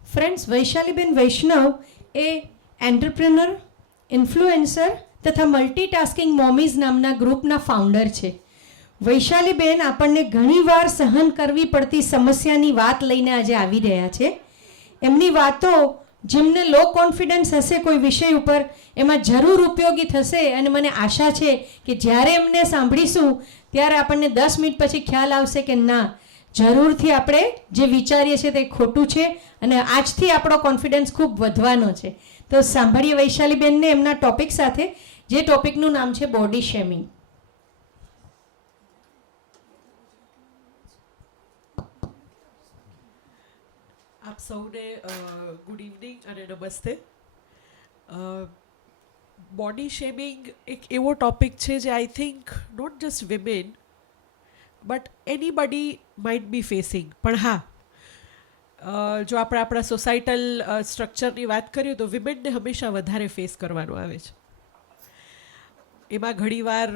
Friends, વૈશાલીબેન વૈષ્ણવ એ entrepreneur, influencer તથા multitasking મોમીઝ નામના ગ્રુપના ફાઉન્ડર છે. વૈશાલીબેન આપણને ઘણીવાર સહન કરવી પડતી સમસ્યાની વાત લઈને આજે આવી રહ્યા છે. એમની વાતો જેમને લો કોન્ફિડન્સ હશે કોઈ વિષય ઉપર એમાં જરૂર ઉપયોગી થશે અને મને આશા છે કે જ્યારે એમને સાંભળીશું ત્યારે આપણને 10 મિનિટ પછી ખ્યાલ આવશે કે ના, જરૂરથી આપણે જે વિચારીએ છીએ તે ખોટું છે અને આજથી આપણો કોન્ફિડન્સ ખૂબ વધવાનો છે. તો સાંભળીએ વૈશાલીબેનને એમના ટોપિક સાથે, જે ટોપિકનું નામ છે બોડી શેમિંગ. આપ સૌને ગુડ ઇવનિંગ અને નમસ્તે. બોડી શેમિંગ એક એવો ટોપિક છે જે I think not just women but anybody might be facing. પણ હા, જો આપણે આપણા સોસાયટલ સ્ટ્રક્ચરની વાત કરીએ તો વિમેનને હંમેશા વધારે ફેસ કરવાનું આવે છે. એમાં ઘણીવાર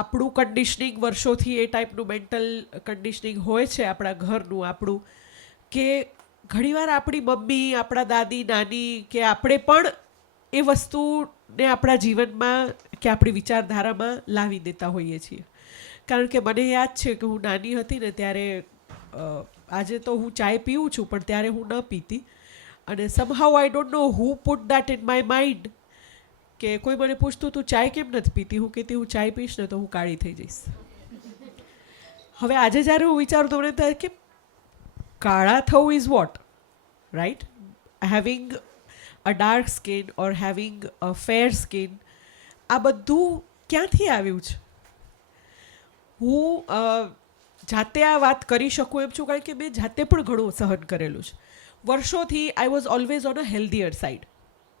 આપણું કન્ડિશનિંગ વર્ષોથી એ ટાઈપનું મેન્ટલ કન્ડિશનિંગ હોય છે આપણા ઘરનું આપણું, કે ઘણીવાર આપણી મમ્મી, આપણા દાદી, નાની કે આપણે પણ એ વસ્તુને આપણા જીવનમાં કે આપણી વિચારધારામાં લાવી દેતા હોઈએ છીએ. કારણ કે મને યાદ છે કે હું નાની હતી ને ત્યારે, આજે તો હું ચાય પીઉં છું પણ ત્યારે હું ન પીતી, અને સમહાઉ I don't know who put that in my mind કે કોઈ મને પૂછતું તું ચાય કેમ નથી પીતી, હું કહેતી હું ચાય પીશ ને તો હું કાળી થઈ જઈશ. હવે આજે જ્યારે હું વિચારું તો મને થાય કે કાળા થવું is what, right? Having a dark skin or having a fair skin, આ બધું ક્યાંથી આવ્યું છે? હું જાતે આ વાત કરી શકું એમ છું કારણ કે મેં જાતે પણ ઘણું સહન કરેલું છે. વર્ષોથી I was always on a healthier side,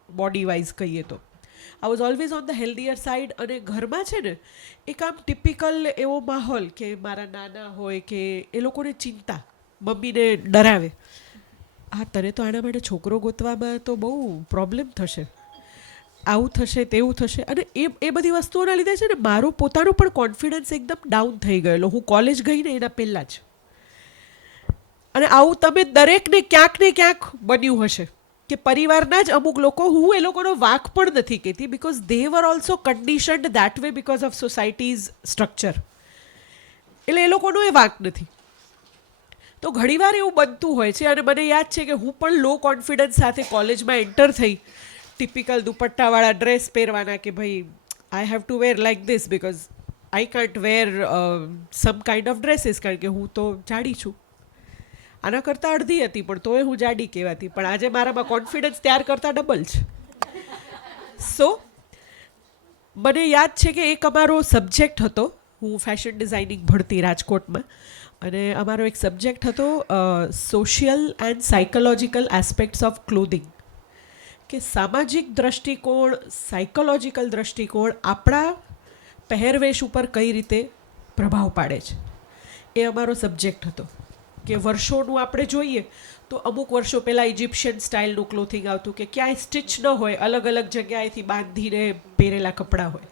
body wise કહીએ તો I was always on the healthier side. અને ઘરમાં છે ને એક આમ ટિપિકલ એવો માહોલ કે મારા નાના હોય કે એ લોકોને ચિંતા, મમ્મીને ડરાવે, હા તને તો આના માટે છોકરો ગોતવામાં તો બહુ પ્રોબ્લેમ થશે, આવું થશે તેવું થશે. અને એ બધી વસ્તુઓના લીધે છે ને મારો પોતાનો પણ કોન્ફિડન્સ એકદમ ડાઉન થઈ ગયેલો. હું કોલેજ ગઈ ને એના પહેલાં જ. અને આવું તમે દરેકને ક્યાંક ને ક્યાંક બન્યું હશે કે પરિવારના જ અમુક લોકો, હું એ લોકોનો વાંક પણ નથી કહેતી, because they var also conditioned that way because of societies structure, એટલે એ લોકોનો એ વાંક નથી. તો ઘણીવાર એવું બનતું હોય છે. અને મને યાદ છે કે હું પણ લો કોન્ફિડન્સ સાથે કોલેજમાં એન્ટર થઈ, ટિપિકલ દુપટ્ટાવાળા ડ્રેસ પહેરવાના કે ભાઈ I have to wear like this because I can't wear some kind of dresses, કારણ કે હું તો જાડી છું. આના કરતાં અડધી હતી પણ તોય હું જાડી કહેવાતી, પણ આજે મારામાં કોન્ફિડન્સ ત્યાર કરતાં ડબલ છે. સો મને યાદ છે કે એક અમારો સબ્જેક્ટ હતો, હું ફેશન ડિઝાઇનિંગ ભણતી રાજકોટમાં, અને અમારો એક સબ્જેક્ટ હતો social and psychological aspects of clothing, કે સામાજિક દૃષ્ટિકોણ, સાયકોલોજીકલ દૃષ્ટિકોણ આપણા પહેરવેશ ઉપર કઈ રીતે પ્રભાવ પાડે છે, એ અમારો સબ્જેક્ટ હતો. કે વર્ષોનું આપણે જોઈએ તો અમુક વર્ષો પહેલાં ઇજિપ્શિયન સ્ટાઇલનું ક્લોથિંગ આવતું, કે ક્યાંય સ્ટિચ ન હોય, અલગ અલગ જગ્યાએથી બાંધીને પહેરેલા કપડાં હોય.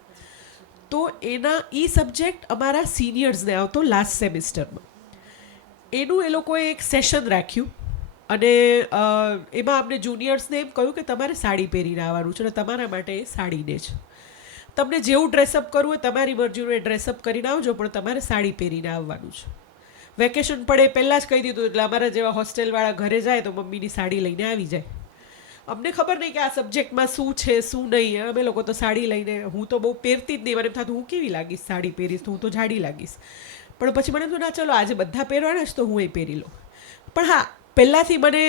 તો એ સબ્જેક્ટ અમારા સિનિયર્સને આવતો લાસ્ટ સેમિસ્ટરમાં. એનું એ લોકોએ એક સેશન રાખ્યું અને એમાં અમને જુનિયર્સને એમ કહ્યું કે તમારે સાડી પહેરીને આવવાનું છે અને તમારા માટે એ સાડીને છે. તમને જેવું ડ્રેસઅપ કરવું હોય તમારી મરજીનું એ ડ્રેસઅપ કરીને આવજો, પણ તમારે સાડી પહેરીને આવવાનું છે. વેકેશન પડે પહેલાં જ કહી દીધું, એટલે અમારા જેવા હોસ્ટેલવાળા ઘરે જાય તો મમ્મીની સાડી લઈને આવી જાય. અમને ખબર નહીં કે આ સબ્જેક્ટમાં શું છે શું નહીં. અમે લોકો તો સાડી લઈને, હું તો બહુ પહેરતી જ નહીં, મને એમ થતું હું કેવી લાગીશ સાડી પહેરીશ તો, હું તો જાડી લાગીશ. પણ પછી મને એમ ના, ચલો આજે બધા પહેરવાના જ તો હું એ પહેરી લઉં. પણ હા, પહેલાંથી મને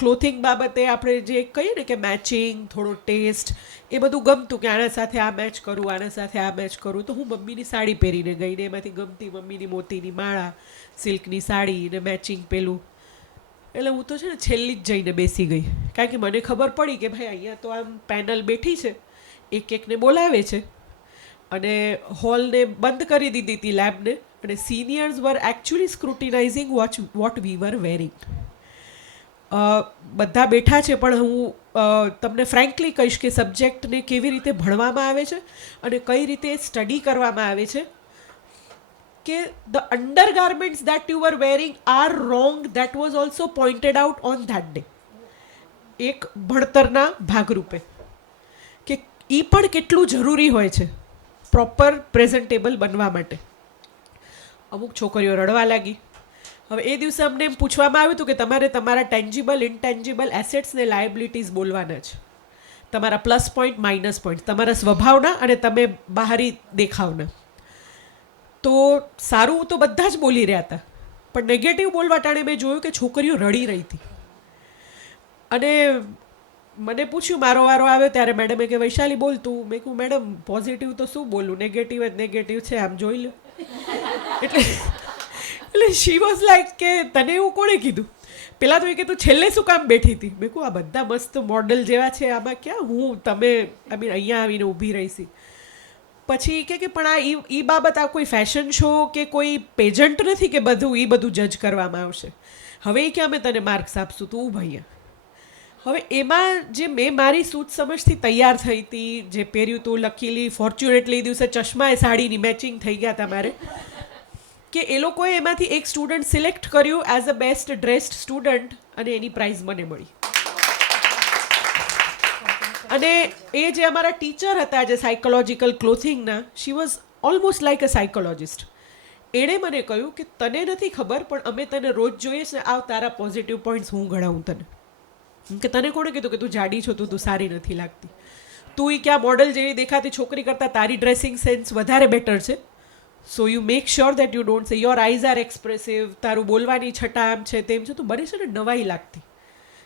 ક્લોથિંગ બાબતે આપણે જે કહીએ ને કે મેચિંગ, થોડો ટેસ્ટ, એ બધું ગમતું, કે આના સાથે આ મેચ કરું, આના સાથે આ મેચ કરું. તો હું મમ્મીની સાડી પહેરીને ગઈ ને એમાંથી ગમતી મમ્મીની મોતીની માળા, સિલ્કની સાડી ને મેચિંગ પેલું, એટલે હું તો છે ને છેલ્લી જ જઈને બેસી ગઈ. કારણ કે મને ખબર પડી કે ભાઈ અહીંયા તો આમ પેનલ બેઠી છે, એક એકને બોલાવે છે, અને હોલને બંધ કરી દીધી હતી, લેબને, અને seniors were actually scrutinising what we were wearing. બધા બેઠા છે, પણ હું તમને ફ્રેન્કલી કહીશ કે સબ્જેક્ટને કેવી રીતે ભણવામાં આવે છે અને કઈ રીતે સ્ટડી કરવામાં આવે છે, કે the undergarments that you are wearing are wrong, that was also pointed out on that day. એક ભણતરના ભાગરૂપે કે એ પણ કેટલું જરૂરી હોય છે પ્રોપર પ્રેઝન્ટેબલ બનવા માટે. અમુક છોકરીઓ રડવા લાગી. હવે એ દિવસે અમને એમ પૂછવામાં આવ્યું હતું કે તમારે તમારા ટેન્જિબલ ઇનટેન્જિબલ એસેટ્સ ને લાયબિલિટીઝ બોલવાના છે, તમારા પ્લસ પોઈન્ટ માઇનસ પોઈન્ટ, તમારા સ્વભાવના અને તમે બહારી દેખાવના. તો સારું તો બધા જ બોલી રહ્યા હતા, પણ નેગેટિવ બોલવા ટાણે મેં જોયું કે છોકરીઓ રડી રહી હતી. અને મને પૂછ્યું, મારો વારો આવ્યો ત્યારે મેડમે કે વૈશાલી બોલ તું. મેં કહ્યું મેડમ પોઝિટિવ તો શું બોલું, નેગેટિવ જ નેગેટિવ છે, આમ જોઈ લો. એટલે શી વોઝ લાઈક કે તને એવું કોણે કીધું? પેલા તો એ કે તું છેલ્લે શું કામ બેઠી હતી? મેં કહું આ બધા મસ્ત મોડલ જેવા છે, આમાં ક્યાં હું તમે અહીંયા આવીને ઊભી રહીશી. પછી કે પણ આ એ બાબત આ કોઈ ફેશન શો કે કોઈ પેજન્ટ નથી કે બધું જજ કરવામાં આવશે. હવે એ કે અમે તને માર્ક્સ આપશું, તું ઊભ અહીંયા. હવે એમાં જે મેં મારી સૂઝ સમજથી તૈયાર થઈ હતી, જે પહેર્યું હતું, લખેલી ફોર્ચ્યુનેટલી દિવસે ચશ્મા એ સાડીની મેચિંગ થઈ ગયા હતા મારે, કે એ લોકોએ એમાંથી એક સ્ટુડન્ટ સિલેક્ટ કર્યું as a best dressed student અને એની પ્રાઇઝ મને મળી. અને એ જે અમારા ટીચર હતા જે સાયકોલોજીકલ ક્લોથિંગના, she was almost like a psychologist. એણે મને કહ્યું કે તને નથી ખબર પણ અમે તને રોજ જોઈએ છે, આવ તારા પોઝિટિવ પોઈન્ટ્સ હું ગણાવું તને. કે તને કોણે કીધું કે તું જાડી છો, તું સારી નથી લાગતી, તું એ ક્યાં મોડલ જેવી દેખાતી છોકરી કરતાં તારી ડ્રેસિંગ સેન્સ વધારે બેટર છે. So you make sure that you don't સે, યોર આઈઝ આર એક્સપ્રેસિવ, તારું બોલવાની છટા આમ છે તેમ છે, તું બને છે ને નવાઈ લાગતી.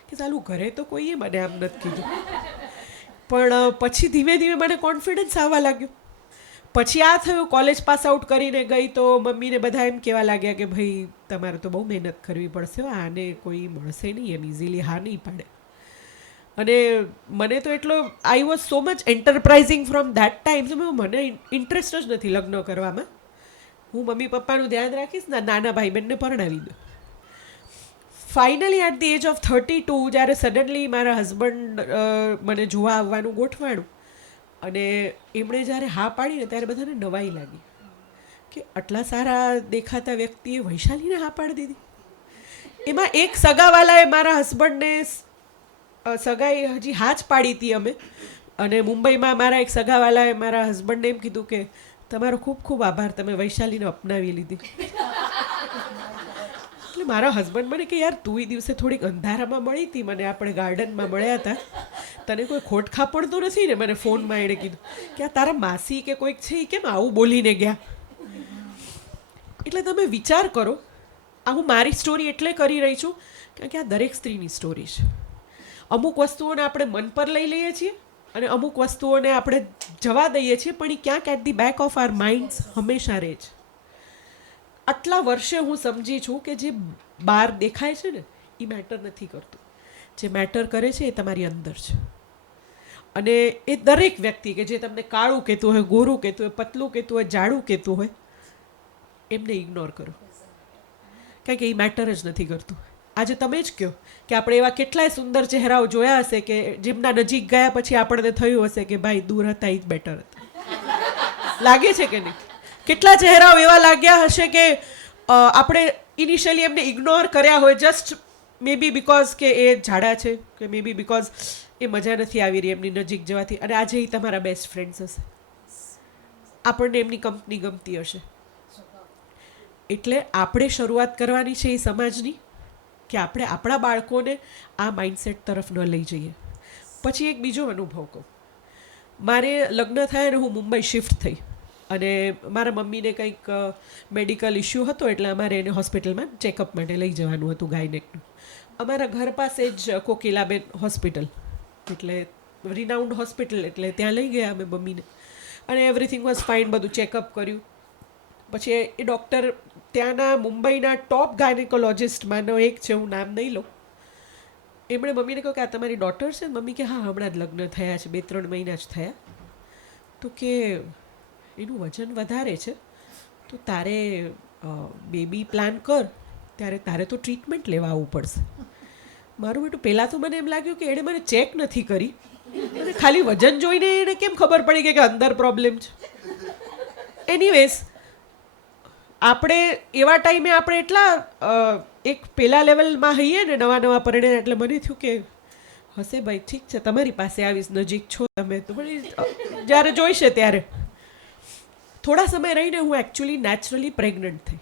કે ચાલું ઘરે તો કોઈએ મને આમ નથી કીધું. પણ પછી ધીમે ધીમે મને કોન્ફિડન્સ આવવા લાગ્યો. પછી આ થયું, કોલેજ પાસ આઉટ કરીને ગઈ તો મમ્મીને બધા એમ કહેવા લાગ્યા કે ભાઈ તમારે તો બહુ મહેનત કરવી પડશે, આને કોઈ મળશે નહીં એમ ઇઝીલી હા નહીં પાડે. અને મને તો એટલો I was so much enterprising from that time, મને ઇન્ટરેસ્ટ જ નથી લગ્ન કરવામાં. હું મમ્મી પપ્પાનું ધ્યાન રાખીશ ને નાના ભાઈ બહેનને પરણાવી દઉં. Finally at the age of 32 જ્યારે સડનલી મારા હસબન્ડ મને જોવા આવવાનું ગોઠવાણું અને એમણે જ્યારે હા પાડીને ત્યારે બધાને નવાઈ લાગી કે આટલા સારા દેખાતા વ્યક્તિએ વૈશાલીને હા પાડી દીધી. એમાં એક સગાવાલાએ મારા હસબન્ડને સગાઈ હજી હા જ પાડી હતી અમે, અને મુંબઈમાં મારા એક સગાવાલાએ મારા હસબન્ડને એમ કીધું કે તમારો ખૂબ ખૂબ આભાર, તમે વૈશાલીને અપનાવી લીધી. એટલે મારા હસબન્ડ મને કે યાર તું એ દિવસે થોડીક અંધારામાં મળી હતી મને, આપણે ગાર્ડનમાં મળ્યા હતા, તને કોઈ ખોટ ખાપણ તો નથી ને? મને ફોનમાં એણે કીધું કે આ તારા માસી કે કોઈક છે એ કેમ આવું બોલીને ગયા. એટલે તમે વિચાર કરો, આ હું મારી સ્ટોરી એટલે કરી રહી છું કારણ કે આ દરેક સ્ત્રીની સ્ટોરી છે. અમુક વસ્તુઓને આપણે મન પર લઈ લઈએ છીએ અને અમુક વસ્તુઓને આપણે જવા દઈએ છીએ, પણ એ ક્યાંક at the back of our minds હંમેશા રહે છે. આટલા વર્ષે હું સમજી છું કે જે બહાર દેખાય છે ને એ મેટર નથી કરતું, જે મેટર કરે છે એ તમારી અંદર છે. અને એ દરેક વ્યક્તિ કે જે તમને કાળું કહેતું હોય, ગોરું કહેતું હોય, પતલું કહેતું હોય, જાડું કહેતું હોય, એમને ઇગ્નોર કરો, કારણ કે એ મેટર જ નથી કરતું. આજે તમે જ કહો કે આપણે એવા કેટલાય સુંદર ચહેરાઓ જોયા હશે કે જેમના નજીક ગયા પછી આપણને થયું હશે કે ભાઈ દૂર હતા એ જ બેટર હતા. લાગે છે કે નહીં? કેટલા ચહેરાઓ એવા લાગ્યા હશે કે આપણે ઇનિશિયલી એમને ઇગ્નોર કર્યા હોય, જસ્ટ મે બી બિકોઝ કે એ જાડા છે, કે મે બી બિકોઝ એ મજા નથી આવી રહી એમની નજીક જવાથી, અને આજે એ તમારા બેસ્ટ ફ્રેન્ડ્સ હશે, આપણને એમની કંપની ગમતી હશે. એટલે આપણે શરૂઆત કરવાની છે એ સમાજની કે આપણે આપણા બાળકોને આ માઇન્ડસેટ તરફ ન લઈ જઈએ. પછી એક બીજો અનુભવ કહું. મારે લગ્ન થયા અને હું મુંબઈ શિફ્ટ થઈ અને મારા મમ્મીને કંઈક મેડિકલ ઇશ્યુ હતો એટલે અમારે એને હોસ્પિટલમાં ચેકઅપ માટે લઈ જવાનું હતું, ગાયનેકનું. અમારા ઘર પાસે જ કોકિલાબેન હોસ્પિટલ, એટલે રિનાઉન્ડ હોસ્પિટલ, એટલે ત્યાં લઈ ગયા અમે મમ્મીને અને એવરીથિંગ વોઝ ફાઇન, બધું ચેકઅપ કર્યું. પછી એ ડૉક્ટર ત્યાંના મુંબઈના ટોપ ગાયનેકોલોજિસ્ટમાંનો એક છે, હું નામ નહીં લઉં, એમણે મમ્મીને કહ્યું કે આ તમારી ડોટર છે? મમ્મી કે હા, હમણાં જ લગ્ન થયા છે, 2-3 મહિના જ થયા. તો કે એનું વજન વધારે છે, તો તારે બેબી પ્લાન કર, ત્યારે તારે તો ટ્રીટમેન્ટ લેવા આવવું પડશે. મારું બેટું પહેલાં તો મને એમ લાગ્યું કે એણે મને ચેક નથી કરી, અને ખાલી વજન જોઈને એને કેમ ખબર પડી કે અંદર પ્રોબ્લેમ છે. એનીવેઝ આપણે એવા ટાઈમે આપણે એટલા એક પેલા લેવલમાં હઈએ ને નવા પરિણામ, એટલે મને થયું કે હશે ભાઈ, ઠીક છે, તમારી પાસે આવીશ, નજીક છો તમે તો, પણ જ્યારે જોઈશે ત્યારે. થોડા સમય રહીને હું એકચ્યુઅલી નેચરલી પ્રેગ્નન્ટ થઈ.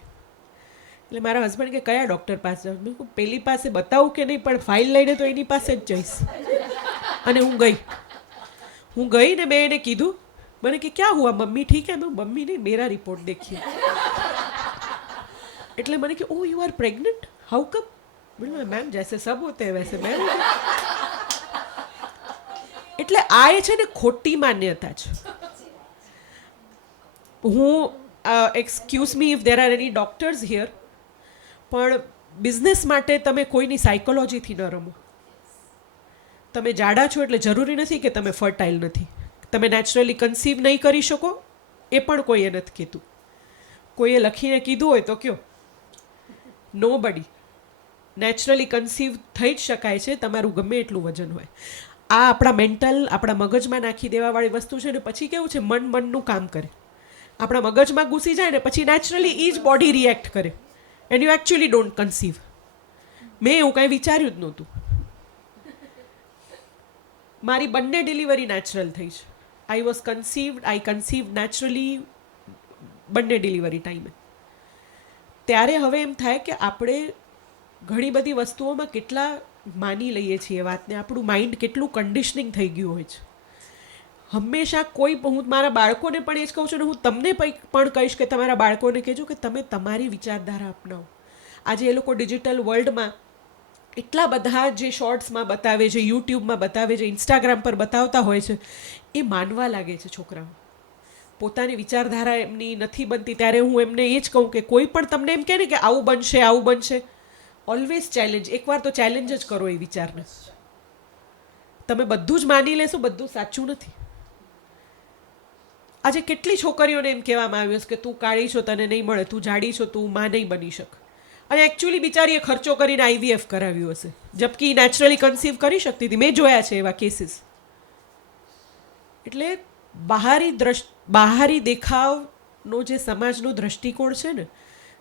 એટલે મારા હસબન્ડ કે કયા ડૉક્ટર પાસે જાઉં? મેં કહ્યું પેલી પાસે બતાવું કે નહીં, પણ ફાઇલ લઈને તો એની પાસે જ જઈશ. અને હું ગઈ ને મેં એને કીધું. મને કે ક્યાં હુઆ મમ્મી ઠીક હે? મેં મમ્મી નહીં, મેરા રિપોર્ટ દેખીએ. એટલે મને કે oh you are pregnant, how come? બોલું મેમ જૈસે સબ હોતે हैं वैसे मैं. એટલે આ એ છે ને ખોટી માન્યતા છે. હું excuse me if there are any doctors here, પણ બિઝનેસ માટે તમે કોઈની સાયકોલોજીથી ન રમો. તમે જાડા છો એટલે જરૂરી નથી કે તમે ફર્ટાઇલ નથી. તમે નેચરલી કન્સીવ નહીં કરી શકો એ પણ કોઈએ નથી કીધું. કોઈએ લખીને કીધું હોય તો કયો, નો બડી. નેચરલી કન્સીવ થઈ જ શકાય છે, તમારું ગમે એટલું વજન હોય. આ આપણા મેન્ટલ, આપણા મગજમાં નાખી દેવાવાળી વસ્તુ છે ને. પછી કેવું છે, મનનું કામ કરે, આપણા મગજમાં ઘૂસી જાય ને પછી નેચરલી એ જ બોડી રિએક્ટ કરે and you actually don't conceive. મેં એવું કાંઈ વિચાર્યું જ નહોતું. મારી બંને ડિલિવરી નેચરલ થઈ છે. આઈ કન્સીવ્ડ નેચરલી બંને ડિલિવરી ટાઈમે. ત્યારે હવે એમ થાય કે આપણે ઘણી બધી વસ્તુઓમાં કેટલા માની લઈએ છીએ વાતને. આપણું માઇન્ડ કેટલું કન્ડિશનિંગ થઈ ગયું હોય છે. હંમેશા હું મારા બાળકોને પણ એ જ કહું છું ને હું તમને પણ કહીશ કે તમારા બાળકોને કહેજો કે તમે તમારી વિચારધારા અપનાવો. આજે એ લોકો ડિજિટલ વર્લ્ડમાં એટલા બધા જે શોર્ટ્સમાં બતાવે છે, યુટ્યુબમાં બતાવે છે, ઇન્સ્ટાગ્રામ પર બતાવતા હોય છે, એ માનવા લાગે છે છોકરાઓ. પોતાની વિચારધારા એમની નથી બનતી. ત્યારે હું એમને એ જ કહું કે કોઈ પણ તમને એમ કહે ને કે આવું બનશે, ઓલવેઝ ચેલેન્જ. એકવાર તો ચેલેન્જ જ કરો એ વિચારને. તમે બધું જ માની લેશો, બધું સાચું નથી. આજે કેટલી છોકરીઓને એમ કહેવામાં આવ્યું છે કે તું કાળી છો, તને નહીં મળે, તું જાડી છો, તું માં નહીં બની શક. અને એકચ્યુઅલી બિચારીએ ખર્ચો કરીને IVF કરાવ્યું હશે, જબકી નેચરલી કન્સીવ કરી શકતી હતી. મેં જોયા છે એવા કેસીસ. એટલે બહારી દેખાવનો જે સમાજનો દ્રષ્ટિકોણ છે ને,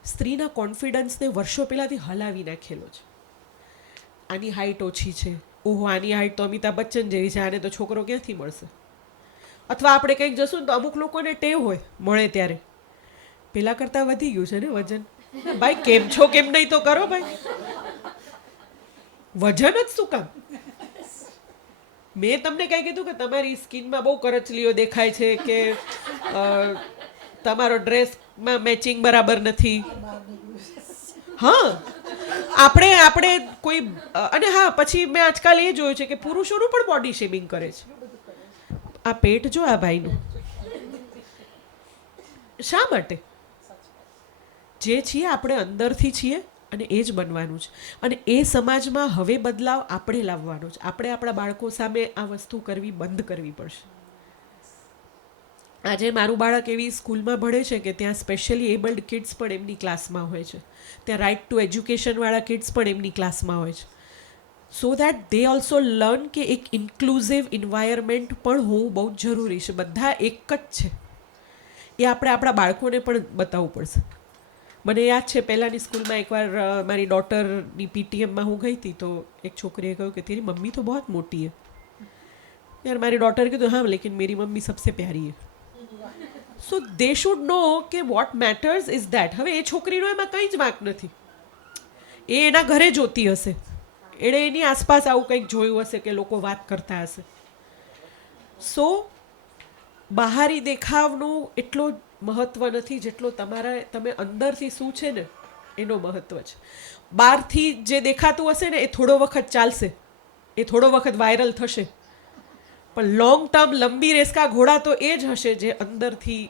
સ્ત્રીના કોન્ફિડન્સને વર્ષો પહેલાંથી હલાવી નાખેલો છે. આની હાઇટ ઓછી છે, ઓહો આની હાઇટ તો અમિતાભ બચ્ચન જેવી છે, આને તો છોકરો ક્યાંથી મળશે? અથવા આપણે કંઈક જશું ને તો અમુક લોકોને ટેવ હોય મળે ત્યારે, પેલા કરતાં વધી ગયું છે ને વજન, ભાઈ કેમ છો કેમ નહીં તો કરો ભાઈ, વજન જ શું કામ? મેં તમને કંઈ કીધું કે તમારી સ્કિનમાં બહુ કરચલીઓ દેખાય છે કે તમારો ડ્રેસમાં મેચિંગ બરાબર નથી? હા, આપણે કોઈ અને હા, પછી મેં આજકાલ એ જોયું છે કે પુરુષોનું પણ બોડી શેમિંગ કરે છે. આ પેટ જો આ ભાઈનું, શા માટે? જે છીએ આપણે અંદરથી છીએ અને એ જ બનવાનું છે. અને એ સમાજમાં હવે બદલાવ આપણે લાવવાનો છે. આપણે આપણા બાળકો સામે આ વસ્તુ બંધ કરવી પડશે. આજે મારું બાળક એવી સ્કૂલમાં ભણે છે કે ત્યાં સ્પેશિયલી એબલ્ડ કિડ્સ પણ એમની ક્લાસમાં હોય છે. ત્યાં રાઇટ ટુ એજ્યુકેશનવાળા કિડ્સ પણ એમની ક્લાસમાં હોય છે. So that they also learn કે એક ઇન્ક્લુઝિવ એન્વાયરમેન્ટ પણ હોવું બહુ જ જરૂરી છે. બધા એક જ છે, એ આપણે આપણા બાળકોને પણ બતાવવું પડશે. મને યાદ છે પહેલાંની સ્કૂલમાં એકવાર મારી ડોટરની PTMમાં હું ગઈ હતી તો એક છોકરીએ કહ્યું કે તેરી મમ્મી તો બહુ મોટી હે. યાર મારી ડોટરે કીધું હા લેકિન મેરી મમ્મી સબસે પ્યારી હે. સો દે શુડ નો કે વોટ મેટર્સ ઇઝ દેટ. હવે એ છોકરીનો એમાં કંઈ જ વાંક નથી. એ એના ઘરે જોતી હશે, એણે એની આસપાસ આવું કંઈક જોયું હશે કે લોકો વાત કરતા હશે. સો બહારી દેખાવનું એટલો મહત્વ નથી જેટલો તમે અંદરથી શું છે ને એનો મહત્વ છે. બહારથી જે દેખાતું હશે ને એ થોડો વખત ચાલશે, એ થોડો વખત વાયરલ થશે, પણ લોંગ ટર્મ લંબી રેસકા ઘોડા તો એ જ હશે જે અંદરથી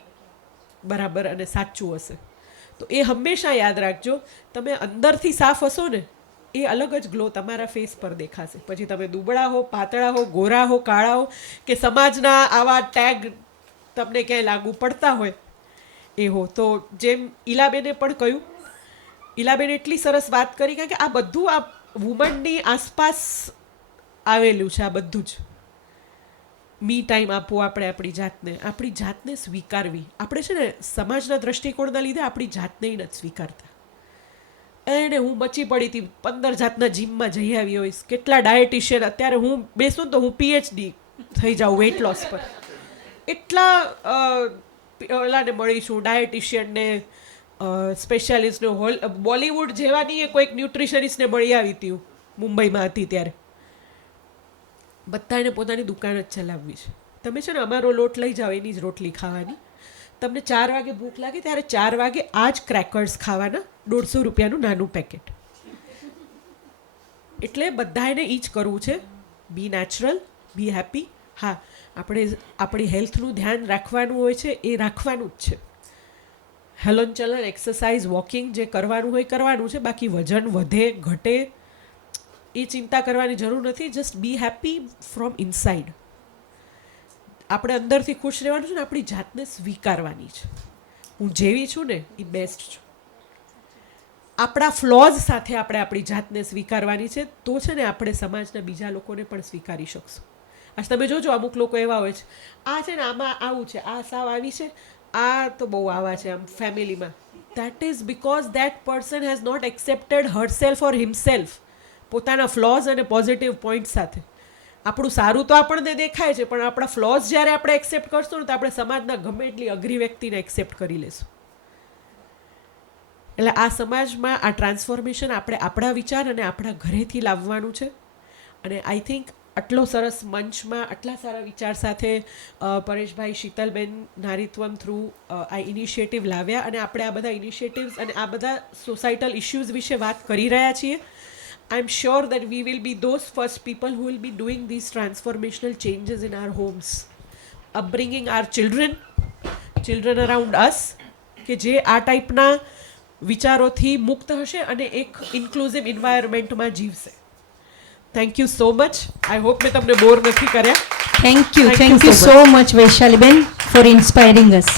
બરાબર અને સાચું હશે. તો એ હંમેશા યાદ રાખજો, તમે અંદરથી સાફ હશો ને એ અલગ જ ગ્લો તમારા ફેસ પર દેખાશે. પછી તમે દુબળા હો, પાતળા હો, ગોરા હો, કાળા હો, કે સમાજના આવા ટેગ તમને ક્યાંય લાગુ પડતા હોય એ હો. તો જેમ ઈલાબેને પણ કહ્યું, ઈલાબેન એટલી સરસ વાત કરી કારણ કે આ બધું આ વુમનની આસપાસ આવેલું છે. આ બધું જ મી ટાઈમ આપવો આપણે આપણી જાતને સ્વીકારવી. આપણે છે ને સમાજના દ્રષ્ટિકોણના લીધે આપણી જાતને નથી સ્વીકારતા. એને હું બચી પડી હતી 15 જાતના જીમમાં જઈ આવી હોઈશ, કેટલા ડાયટિશિયન, અત્યારે હું બેસું ને તો હું PhD થઈ જાઉં વેઇટ લોસ પર. એટલા ઓલાને મળી છું, ડાયટિશિયનને, સ્પેશિયાલિસ્ટને, બોલિવૂડ જેવાની કોઈક ન્યુટ્રિશનિસ્ટને મળી આવી હતી હું મુંબઈમાં હતી ત્યારે. બધાને પોતાની દુકાન જ ચલાવવી છે. તમે છે ને અમારો લોટ લઈ જાઓ, એની જ રોટલી ખાવાની. તમને 4 વાગે ભૂખ લાગે ત્યારે 4 વાગે આ જ ક્રેકર્સ ખાવાના, 150 રૂપિયાનું નાનું પેકેટ. એટલે બધાને એ જ કરવું છે. બી નેચરલ, બી હેપી. હા, આપણે આપણી હેલ્થનું ધ્યાન રાખવાનું હોય છે, એ રાખવાનું જ છે. હલનચલન, એક્સરસાઇઝ, વોકિંગ જે કરવાનું હોય કરવાનું છે. બાકી વજન વધે ઘટે એ ચિંતા કરવાની જરૂર નથી. Just B happy from inside. આપણે અંદરથી ખુશ રહેવાનું છે ને, આપણી જાતને સ્વીકારવાની છે. હું જેવી છું ને એ બેસ્ટ છું. આપણા ફ્લોઝ સાથે આપણે આપણી જાતને સ્વીકારવાની છે. તો છે ને આપણે સમાજના બીજા લોકોને પણ સ્વીકારી શકશું. આજ તમે જોજો અમુક લોકો એવા હોય છે, આ છે ને આમાં આવું છે, આ સાવ આવી છે, આ તો બહુ આવા છે આમ ફેમિલીમાં. That is because that person has not accepted herself or himself. પોતાના ફ્લોઝ અને પોઝિટિવ પોઈન્ટ સાથે. આપણું સારું તો આપણને દેખાય છે, પણ આપણા ફ્લોઝ જ્યારે આપણે એક્સેપ્ટ કરશું ને તો આપણે સમાજના ગમે એટલી અઘરી વ્યક્તિને એક્સેપ્ટ કરી લેશું. એટલે આ સમાજમાં આ ટ્રાન્સફોર્મેશન આપણે આપણા વિચાર અને આપણા ઘરેથી લાવવાનું છે. અને આઈ થિંક આટલો સરસ મંચમાં આટલા સારા વિચાર સાથે પરેશભાઈ, શીતલબેન નારીત્વમ થ્રુ આ ઇનિશિયેટિવ લાવ્યા, અને આપણે આ બધા ઇનિશિયેટિવ્સ અને આ બધા સોસાયટલ ઇશ્યુઝ વિશે વાત કરી રહ્યા છીએ. I'm sure that we will be those first people who will be doing these transformational changes in our homes, upbringing our children around us, કે જે આ ટાઈપના વિચારોથી મુક્ત હશે અને એક ઇન્ક્લુઝિવ એન્વાયરમેન્ટમાં જીવશે. Thank you so much. I hope મેં તમને બોર નથી કર્યા. થેન્ક યુ સો મચ વૈશાલીબેન ફોર ઇન્સ્પાયરિંગ અસ.